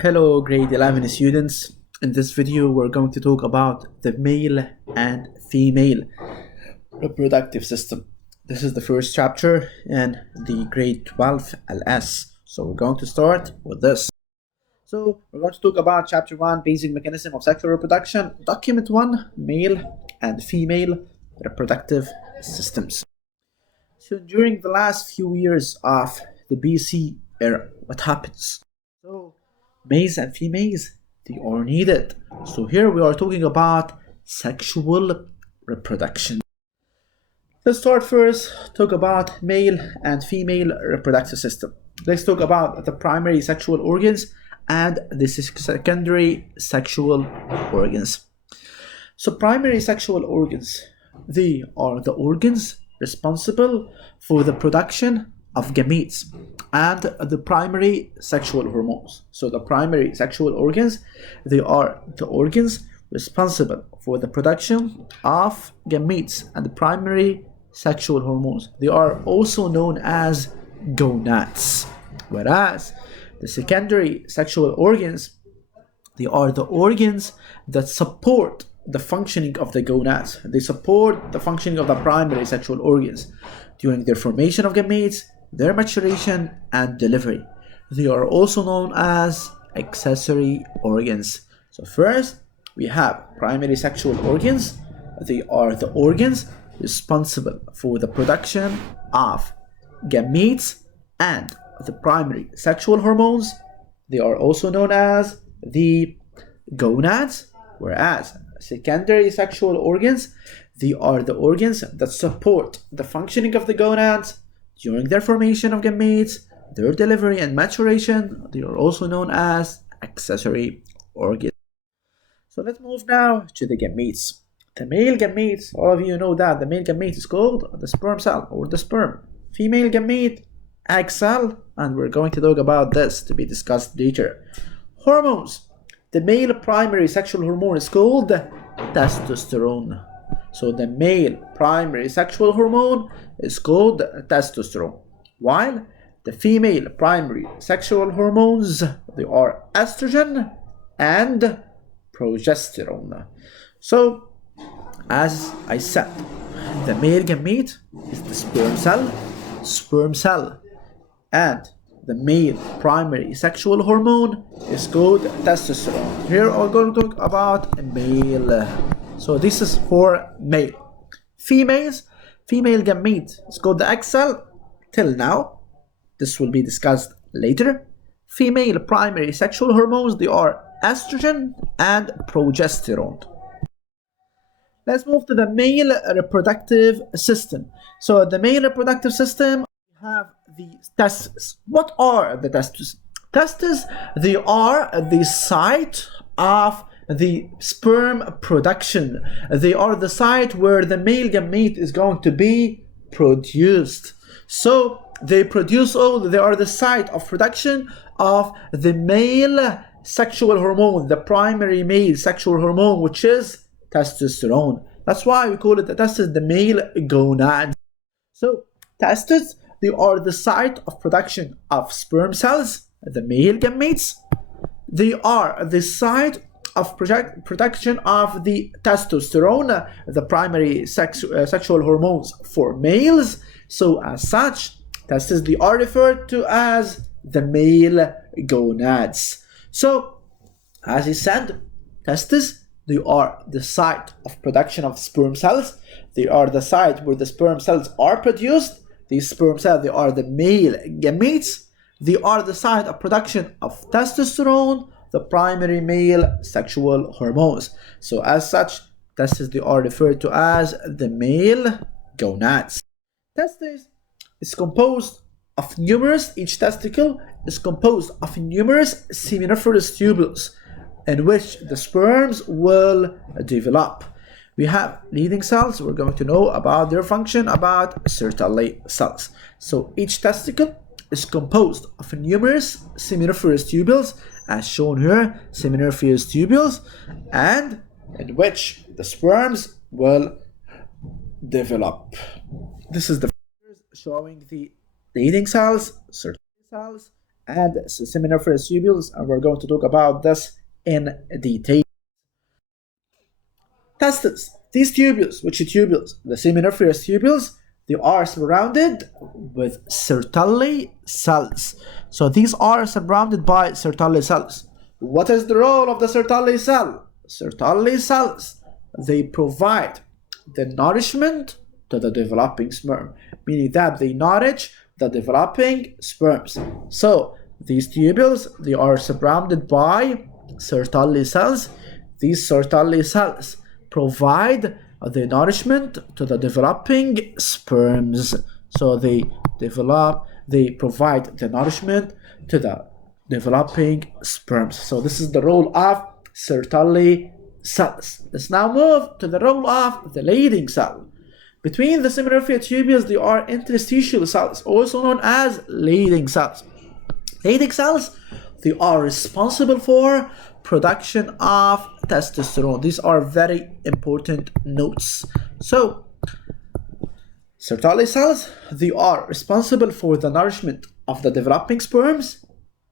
Hello grade 11 students. In this video we're going to talk about the male and female reproductive system. This is the first chapter in the grade 12 LS. So we're going to start with this. So we're going to talk about chapter 1, basic mechanism of sexual reproduction, document 1, male and female reproductive systems. So during the last few years of the BC era, what happens? So males and females, they are needed. So here we are talking about sexual reproduction. Let's start first, talk about male and female reproductive system. Let's talk about the primary sexual organs and the secondary sexual organs. So primary sexual organs, they are the organs responsible for the production of gametes and the primary sexual hormones. So the primary sexual organs, they are the organs responsible for the production of gametes and the primary sexual hormones. They are also known as gonads. Whereas the secondary sexual organs, they are the organs that support the functioning of the gonads. They support the functioning of the primary sexual organs during their formation of gametes, their maturation, and delivery. They are also known as accessory organs. So first, we have primary sexual organs. They are the organs responsible for the production of gametes and the primary sexual hormones. They are also known as the gonads, whereas secondary sexual organs, they are the organs that support the functioning of the gonads during their formation of gametes, their delivery and maturation. They are also known as accessory organs. So let's move now to the gametes. The male gametes, all of you know that the male gamete is called the sperm cell or the sperm. Female gamete, egg cell, and we're going to talk about this to be discussed later. Hormones. The male primary sexual hormone is called testosterone. So the male primary sexual hormone is called testosterone, while the female primary sexual hormones, they are estrogen and progesterone. So as I said, the male gamete is the sperm cell, and the male primary sexual hormone is called testosterone. Here we're going to talk about male. So this is for male. Female gamete is called the egg cell. Till now, this will be discussed later. Female primary sexual hormones, they are estrogen and progesterone. Let's move to the male reproductive system. So the male reproductive system, we have the testes. What are the testes? Testes, they are the site of the sperm production. They are the site where the male gamete is going to be produced. So they produce they are the site of production of the male sexual hormone, the primary male sexual hormone, which is testosterone. That's why we call it the testes, the male gonad. So testes, they are the site of production of sperm cells, the male gametes. They are the site of production of the testosterone, the primary sexual hormones for males. So as such, testes, they are referred to as the male gonads. So as I said, testes, they are the site of production of sperm cells. They are the site where the sperm cells are produced. These sperm cells, they are the male gametes. They are the site of production of testosterone, the primary male sexual hormones. So as such, testes, they are referred to as the male gonads. Testes is composed of numerous, each testicle is composed of numerous seminiferous tubules in which the sperms will develop. We have leading cells. We're going to know about their function, about Sertoli cells. So each testicle is composed of numerous seminiferous tubules, as shown here, seminiferous tubules, and in which the sperms will develop. This is the figures showing the leading cells, Sertoli cells, and seminiferous tubules, and we're going to talk about this in detail. Testes. These tubules, which tubules? The seminiferous tubules, they are surrounded with Sertoli cells. So these are surrounded by Sertoli cells. What is the role of the Sertoli cell? Sertoli cells, they provide the nourishment to the developing sperm, meaning that they nourish the developing sperms. So these tubules, they are surrounded by Sertoli cells. These Sertoli cells provide the nourishment to the developing sperms. So they provide the nourishment to the developing sperms. So this is the role of Sertoli cells. Let's now move to the role of the leading cell. Between the seminiferous tubules, there are interstitial cells, also known as leading cells. Leading cells, they are responsible for production of testosterone. These are very important notes. So, Sertoli cells, they are responsible for the nourishment of the developing sperms.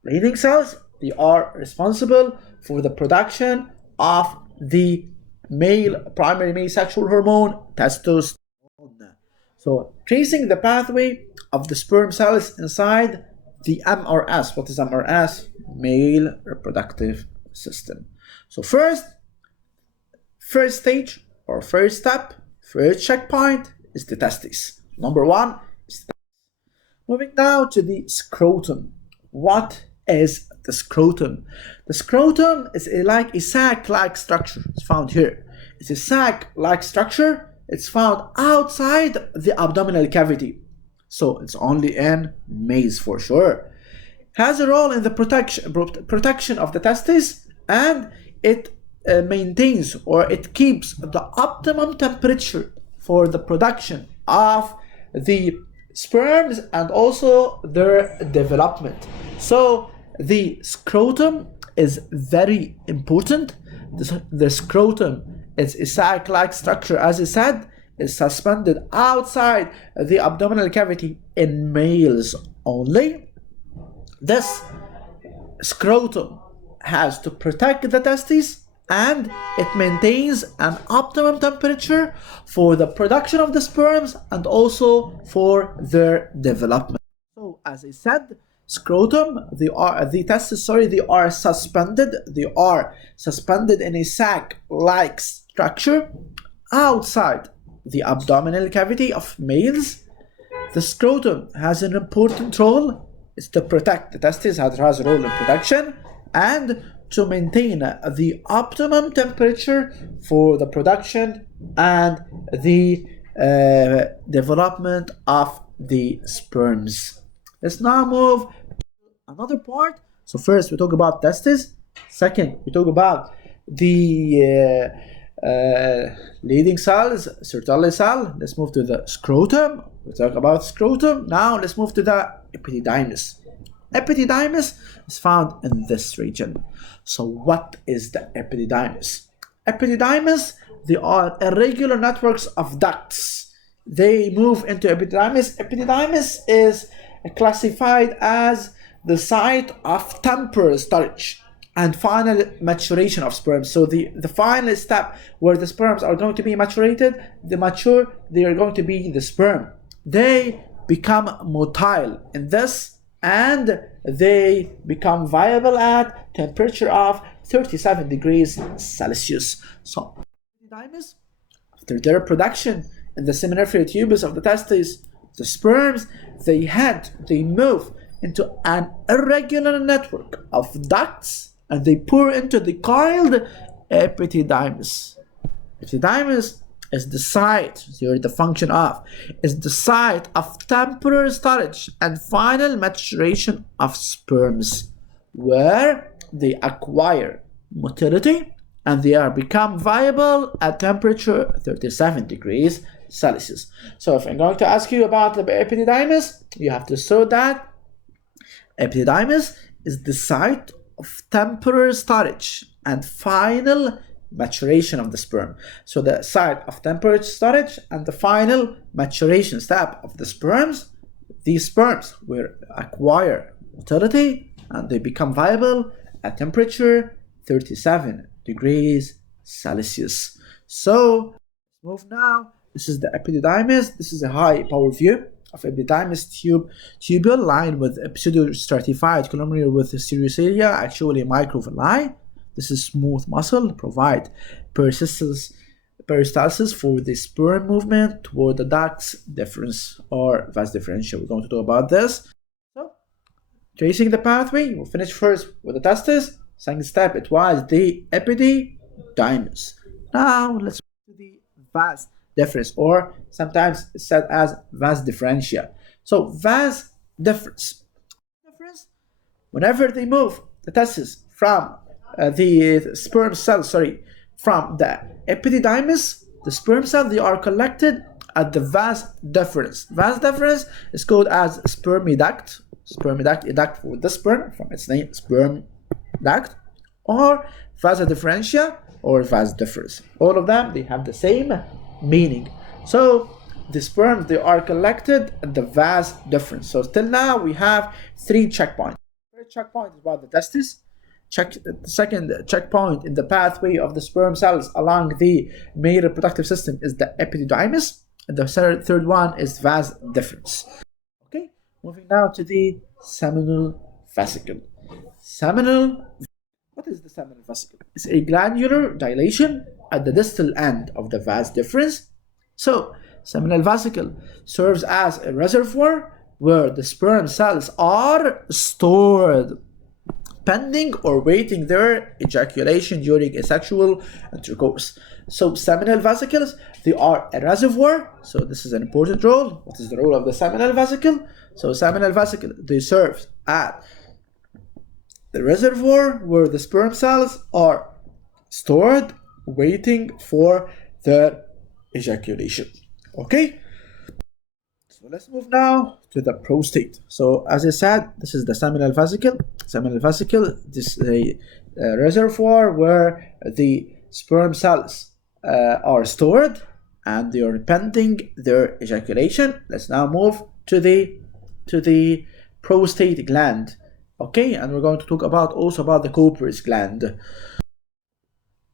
Leading cells, they are responsible for the production of the primary male sexual hormone, testosterone. So, tracing the pathway of the sperm cells inside the MRS. What is MRS? Male reproductive system. So first stage or first step, first checkpoint is the testes. Number one is the testes. Moving now to the scrotum. What is the scrotum? The scrotum is like a sac-like structure. It's found here. It's a sac-like structure. It's found outside the abdominal cavity. So it's only in males for sure. Has a role in the protection of the testes, and it maintains or it keeps the optimum temperature for the production of the sperms and also their development. So the scrotum is very important. The scrotum is a sac-like structure, as I said, is suspended outside the abdominal cavity in males only. This scrotum has to protect the testes, and it maintains an optimum temperature for the production of the sperms and also for their development. So as I said, scrotum, they are suspended. They are suspended in a sac-like structure outside the abdominal cavity of males. The scrotum has an important role. It's to protect the testes, has a role in protection and to maintain the optimum temperature for the production and the development of the sperms. Let's now move to another part. So first we talk about testes. Second, we talk about the leading cells, Sertoli cell. Let's move to the scrotum. We talk about scrotum. Now let's move to the epididymis. Epididymis is found in this region. So what is the epididymis? Epididymis, they are irregular networks of ducts. They move into epididymis. Epididymis is classified as the site of temporal storage and final maturation of sperm. So the final step where the sperms are going to be maturated, they are going to be the sperm. They become motile in this, and they become viable at temperature of 37 degrees Celsius. So epididymis, after their production in the seminiferous tubes of the testes, the sperms, they move into an irregular network of ducts, and they pour into the coiled epididymis. Epididymis is the site, here the function of, is the site of temporary storage and final maturation of sperms, where they acquire motility and they are become viable at temperature 37 degrees Celsius. So if I'm going to ask you about the epididymis, you have to show that epididymis is the site of temporary storage and final maturation of the sperm. So the site of temporary storage and the final maturation step of the sperms, these sperms will acquire motility and they become viable at temperature 37 degrees Celsius. So move now. This is the epididymis. This is a high power view of epididymis tubule lined with pseudo-stratified columnar with serous actually microvilli. This is smooth muscle, provide peristalsis for the sperm movement toward the ducts deferens or vas differentia. We're going to talk about this. So, tracing the pathway, we'll finish first with the testis. Second step, it was the epididymis. Now, let's go to the vas deferens, or sometimes it's said as vas differentia. So, vas deferens. Whenever they move the testis from the sperm cell, from the epididymis, the sperm cell, they are collected at the vas deferens. Vas deferens is called as spermiduct. Spermiduct, duct for the sperm, from its name, sperm duct, or vasa differentia, or vas deferens. All of them, they have the same meaning. So the sperm, they are collected at the vas deferens. So till now we have 3 checkpoints. The first checkpoint is about the testis. The second checkpoint in the pathway of the sperm cells along the male reproductive system is the epididymis, and the third one is vas deferens. Okay, moving now to the seminal vesicle. What is the seminal vesicle? It's a glandular dilation at the distal end of the vas deferens. So, seminal vesicle serves as a reservoir where the sperm cells are stored, pending or waiting their ejaculation during asexual intercourse. So seminal vesicles, they are a reservoir. So this is an important role. What is the role of the seminal vesicle? So seminal vesicle, they serve as the reservoir where the sperm cells are stored, waiting for their ejaculation. Okay? So let's move now to the prostate. So as I said, this is the seminal vesicle. Seminal vesicle, this is a reservoir where the sperm cells are stored and they are pending their ejaculation. Let's now move to the prostate gland. Okay, and we're going to talk also about the Cooper's gland.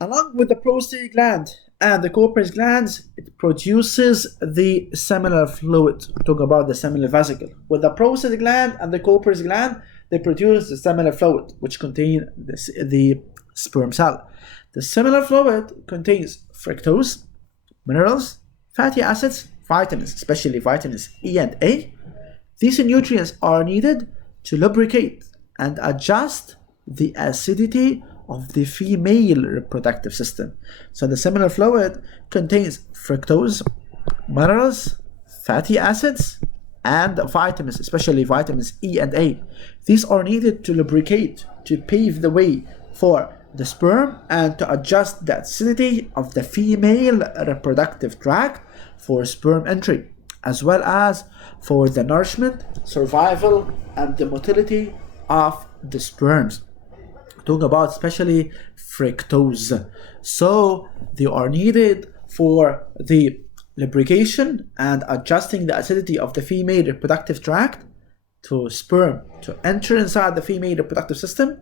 Along with the prostate gland and the Cooper's glands, it produces the seminal fluid. Talk about the seminal vesicle. With the prostate gland and the Cooper's gland, they produce the seminal fluid, which contain the sperm cell. The seminal fluid contains fructose, minerals, fatty acids, vitamins, especially vitamins E and A. These nutrients are needed to lubricate and adjust the acidity of the female reproductive system. So the seminal fluid contains fructose, minerals, fatty acids, and vitamins, especially vitamins E and A. These are needed to lubricate, to pave the way for the sperm and to adjust the acidity of the female reproductive tract for sperm entry, as well as for the nourishment, survival, and the motility of the sperms. Talk about especially fructose. So they are needed for the lubrication and adjusting the acidity of the female reproductive tract to sperm to enter inside the female reproductive system,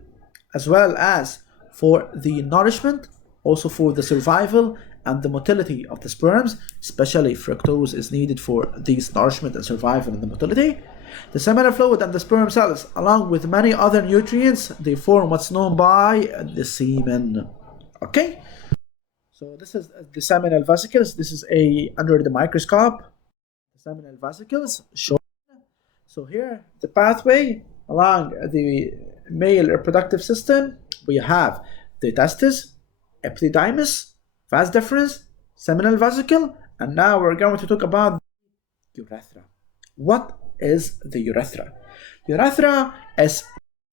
as well as for the nourishment, also for the survival and the motility of the sperms. Especially fructose is needed for these nourishment and survival and the motility. The seminal fluid and the sperm cells, along with many other nutrients, they form what's known by the semen. Okay? So this is the seminal vesicles. This is under the microscope. The seminal vesicles shown. So here, the pathway along the male reproductive system, we have the testis, epididymis, vas deferens, seminal vesicle, and now we're going to talk about the urethra. What is the urethra? Urethra is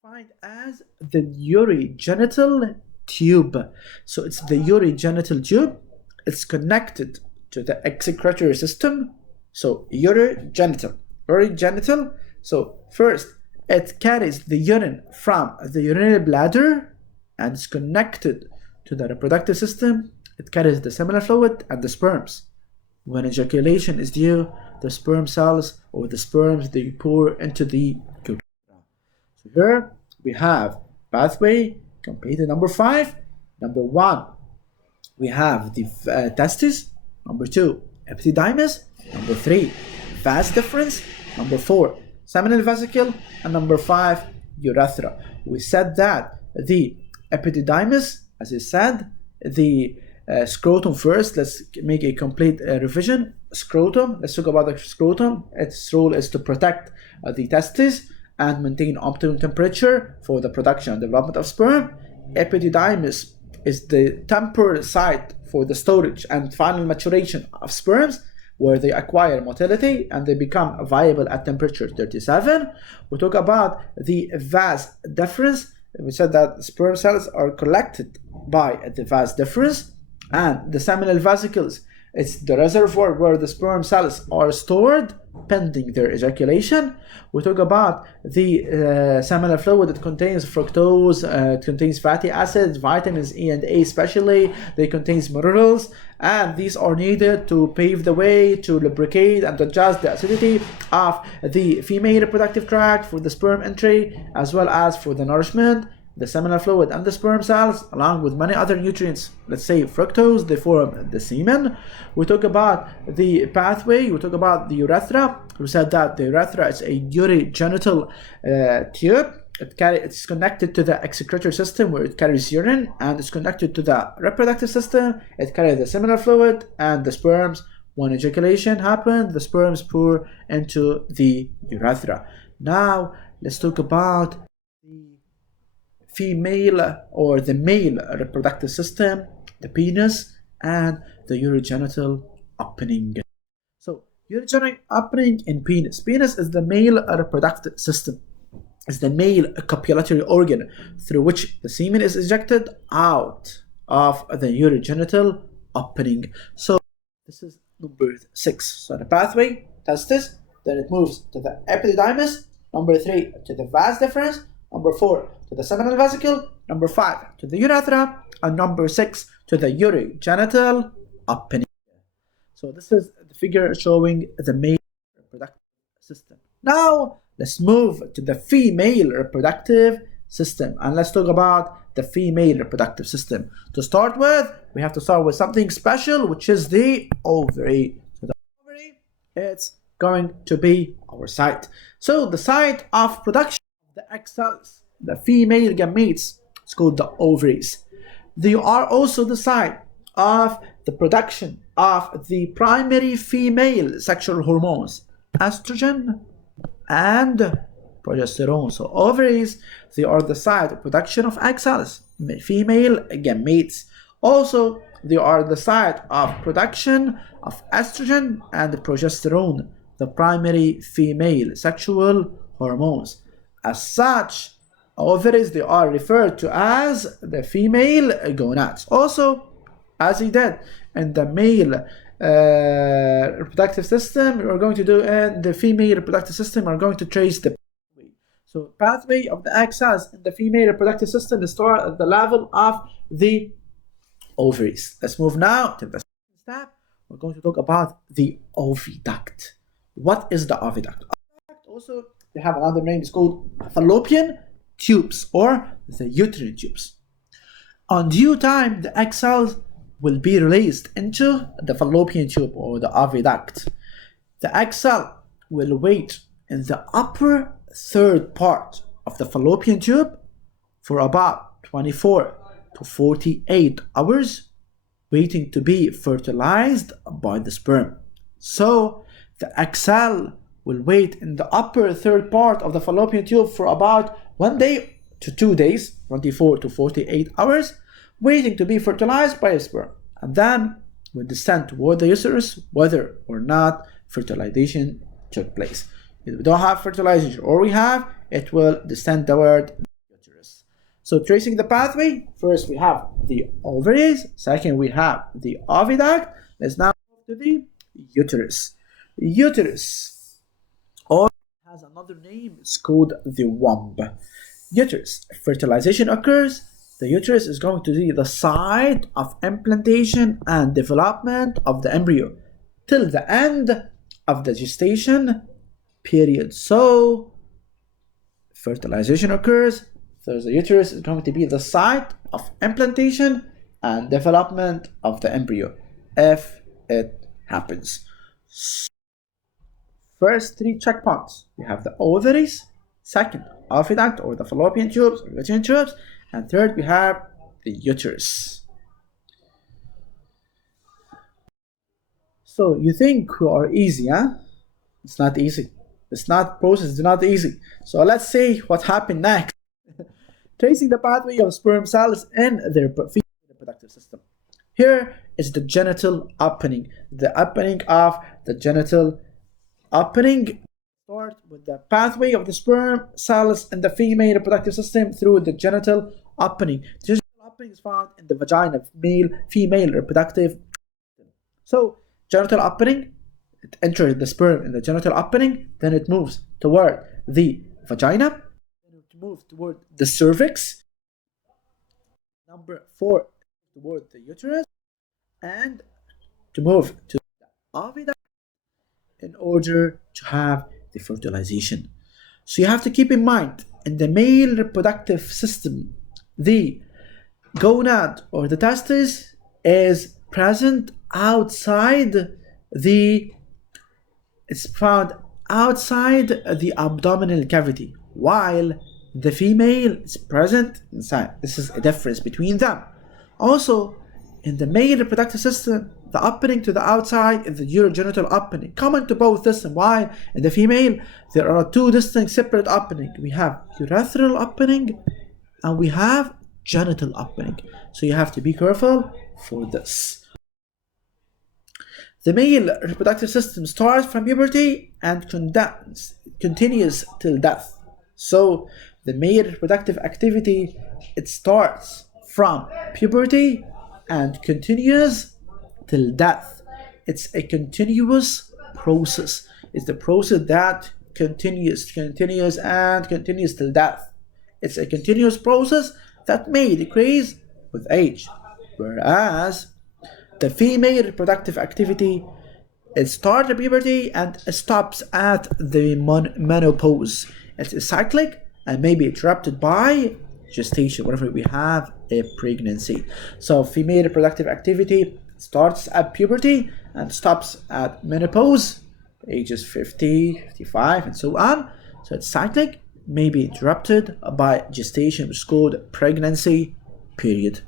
defined as the urogenital tube. So it's the urogenital tube. It's connected to the excretory system. So urogenital. So first, it carries the urine from the urinary bladder and is connected to the reproductive system. It carries the seminal fluid and the sperms. When ejaculation is due, the sperm cells or the sperms, they pour into the urethra. So here we have pathway completed. Number 5. Number 1, we have the testes. Number 2, epididymis. Number 3, vas deferens. Number 4, seminal vesicle. And number 5, urethra. We said that the epididymis, as I said, the scrotum first. Let's make a complete revision. Scrotum, let's talk about the scrotum. Its role is to protect the testes and maintain optimum temperature for the production and development of sperm. Epididymis is the temporal site for the storage and final maturation of sperms, where they acquire motility and they become viable at temperature 37. We talk about the vas deferens. We said that sperm cells are collected by the vas deferens, and the seminal vesicles, it's the reservoir where the sperm cells are stored pending their ejaculation. We talk about the seminal fluid. It contains fructose, it contains fatty acids, vitamins E and A especially. They contains minerals, and these are needed to pave the way, to lubricate and adjust the acidity of the female reproductive tract for the sperm entry, as well as for the nourishment. The seminal fluid and the sperm cells, along with many other nutrients, let's say fructose, they form the semen. We talk about the pathway. We talk about the urethra. We said that the urethra is a urogenital tube. It's connected to the excretory system, where it carries urine, and it's connected to the reproductive system. It carries the seminal fluid and the sperms. When ejaculation happens, the sperms pour into the urethra. Now let's talk about female or the male reproductive system, the penis, and the urogenital opening. So, urogenital opening in penis. Penis is the male reproductive system. It's the male copulatory organ through which the semen is ejected out of the urogenital opening. So, this is number 6. So, the pathway, testis, then it moves to the epididymis. Number 3, to the vas deferens. Number 4, to the seminal vesicle. Number 5, to the urethra. And number 6, to the urogenital opening. So this is the figure showing the male reproductive system. Now let's move to the female reproductive system, and let's talk about the female reproductive system. To start with, we have to start with something special, which is the ovary. So the ovary, it's going to be our site. So the site of production of the egg cells, the female gametes, it's called the ovaries. They are also the site of the production of the primary female sexual hormones, estrogen and progesterone. So ovaries, they are the site of production of egg cells, female gametes. Also, they are the site of production of estrogen and progesterone, the primary female sexual hormones. As such, ovaries, they are referred to as the female gonads. Also, as he did in the male reproductive system, we are going to do in the female reproductive system, we are going to trace the pathway. So pathway of the egg cells in the female reproductive system is stored at the level of the ovaries. Let's move now to the second step. We're going to talk about the oviduct. What is the oviduct? Also, they have another name. It's called fallopian tubes or the uterine tubes. On due time, the egg cells will be released into the fallopian tube or the oviduct. The egg cell will wait in the upper third part of the fallopian tube for about 24 to 48 hours, waiting to be fertilized by the sperm. So the egg cell will wait in the upper third part of the fallopian tube for about 1 day to 2 days, 24 to 48 hours, waiting to be fertilized by a sperm, and then will descend toward the uterus whether or not fertilization took place. If we don't have fertilization, or we have, it will descend toward the uterus. So tracing the pathway, first we have the ovaries, second we have the oviduct. Let's now move to the uterus. Uterus, or has another name, it's called the womb. Uterus, fertilization occurs. The uterus is going to be the site of implantation and development of the embryo till the end of the gestation period. So fertilization occurs, So the uterus is going to be the site of implantation and development of the embryo, if it happens. First three checkpoints. We have the ovaries, second, oviduct or the fallopian tubes or uterine tubes, and third, we have the uterus. So you think we are easy, huh? It's not easy. Process is not easy. So let's see what happened next. Tracing the pathway of sperm cells in their reproductive system. Here is the genital opening. The opening of the genital opening starts with the pathway of the sperm cells in the female reproductive system through the genital opening. The genital opening is found in the vagina of female reproductive system. So genital opening, it enters the sperm in the genital opening, then it moves toward the vagina, then it moves toward the cervix, number 4 toward the uterus, and to move to the oviduct in order to have the fertilization. So you have to keep in mind, in the male reproductive system, the gonad or the testis is present outside it's found outside the abdominal cavity, while the female is present inside. This is a difference between them. Also, in the male reproductive system, the opening to the outside is the urogenital opening, common to both systems. While in the female, there are two distinct separate openings. We have urethral opening and we have genital opening. So you have to be careful for this. The male reproductive system starts from puberty and continues till death. So the male reproductive activity, it starts from puberty and continues till death. It's a continuous process. It's the process that continues till death. It's a continuous process that may decrease with age, whereas the female reproductive activity, it starts at puberty and stops at the menopause. It's cyclic and may be interrupted by gestation whenever we have a pregnancy. So female reproductive activity starts at puberty and stops at menopause, ages 50, 55, and so on. So it's cyclic, may be interrupted by gestation, which is called pregnancy period.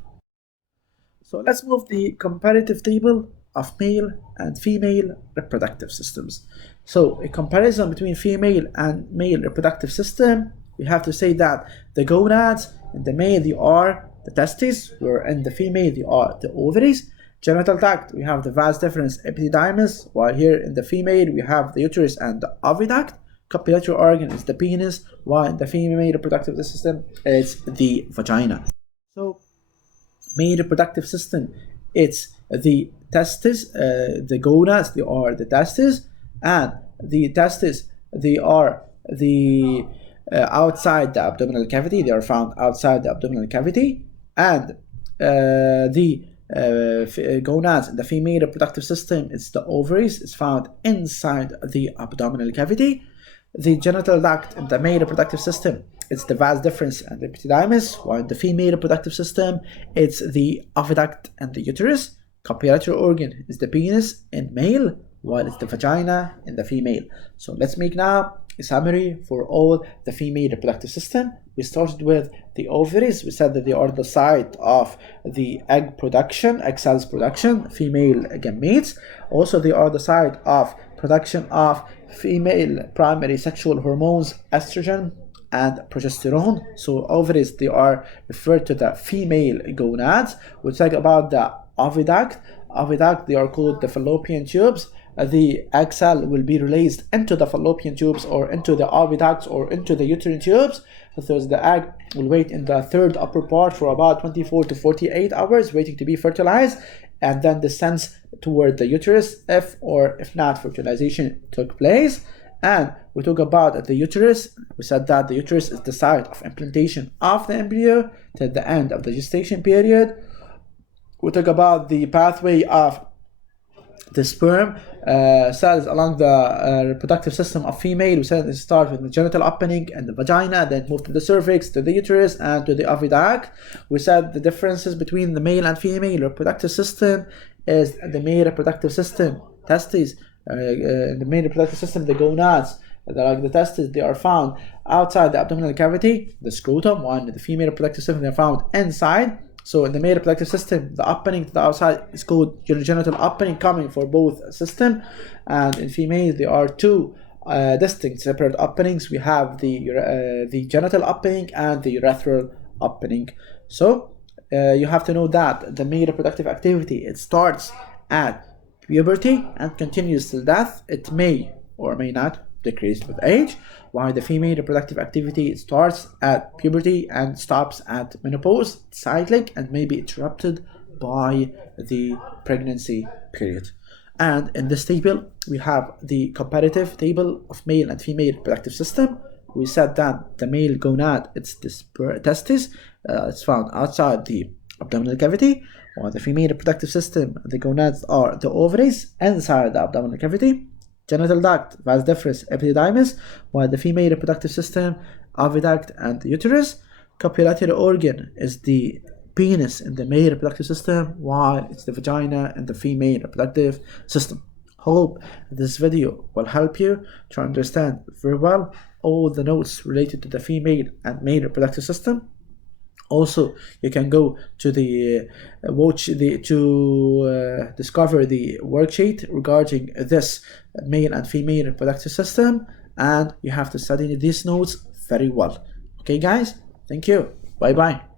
So let's move the comparative table of male and female reproductive systems. So a comparison between female and male reproductive system, we have to say that the gonads in the male, they are the testes, where in the female they are the ovaries. Genital tract, we have the vas deferens epididymis, while here in the female we have the uterus and the oviduct. Copulatory organ is the penis, while in the female reproductive system it's the vagina. So male reproductive system, it's the testes, the gonads, they are the testes, and the testes, they are the outside the abdominal cavity. They are found outside the abdominal cavity, and the gonads in the female reproductive system, it's the ovaries, it's found inside the abdominal cavity. The genital duct in the male reproductive system, it's the vas deferens and the epididymis, while in the female reproductive system, it's the oviduct and the uterus. Copulatory organ is the penis in male, while it's the vagina in the female. So let's make now a summary for all the female reproductive system. We started with the ovaries. We said that they are the site of the egg production, egg cells production, female gametes. Also, they are the site of production of female primary sexual hormones, estrogen and progesterone. So ovaries, they are referred to the female gonads. We'll talk about the oviduct. Oviduct, they are called the fallopian tubes. The egg cell will be released into the fallopian tubes or into the oviducts or into the uterine tubes. So the egg will wait in the third upper part for about 24 to 48 hours waiting to be fertilized, and then descends toward the uterus if not fertilization took place. And we talk about the uterus. We said that the uterus is the site of implantation of the embryo till the end of the gestation period. We talk about the pathway of the sperm cells along the reproductive system of female. We said it starts with the genital opening and the vagina, then move to the cervix, to the uterus, and to the oviduct. We said the differences between the male and female reproductive system is the male reproductive system, testes, in the male reproductive system, the gonads, like the testes, they are found outside the abdominal cavity, the scrotum, while the female reproductive system, they are found inside. So in the male reproductive system, the opening to the outside is called genital opening, coming for both system, and in females there are two distinct separate openings. We have the genital opening and the urethral opening. So you have to know that the male reproductive activity, it starts at puberty and continues till death. It may or may not decrease with age, while the female reproductive activity starts at puberty and stops at menopause, cyclic, and may be interrupted by the pregnancy period. And in this table, we have the comparative table of male and female reproductive system. We said that the male gonad, it's the testis, it's found outside the abdominal cavity, while the female reproductive system, the gonads are the ovaries inside the abdominal cavity. Genital duct, vas deferens, epididymis, while the female reproductive system, oviduct, and the uterus. Copulatory organ is the penis in the male reproductive system, while it's the vagina in the female reproductive system. Hope this video will help you to understand very well all the notes related to the female and male reproductive system. Also, you can go to the discover the worksheet regarding this male and female reproductive system, and you have to study these notes very well. Okay, guys, thank you. Bye bye.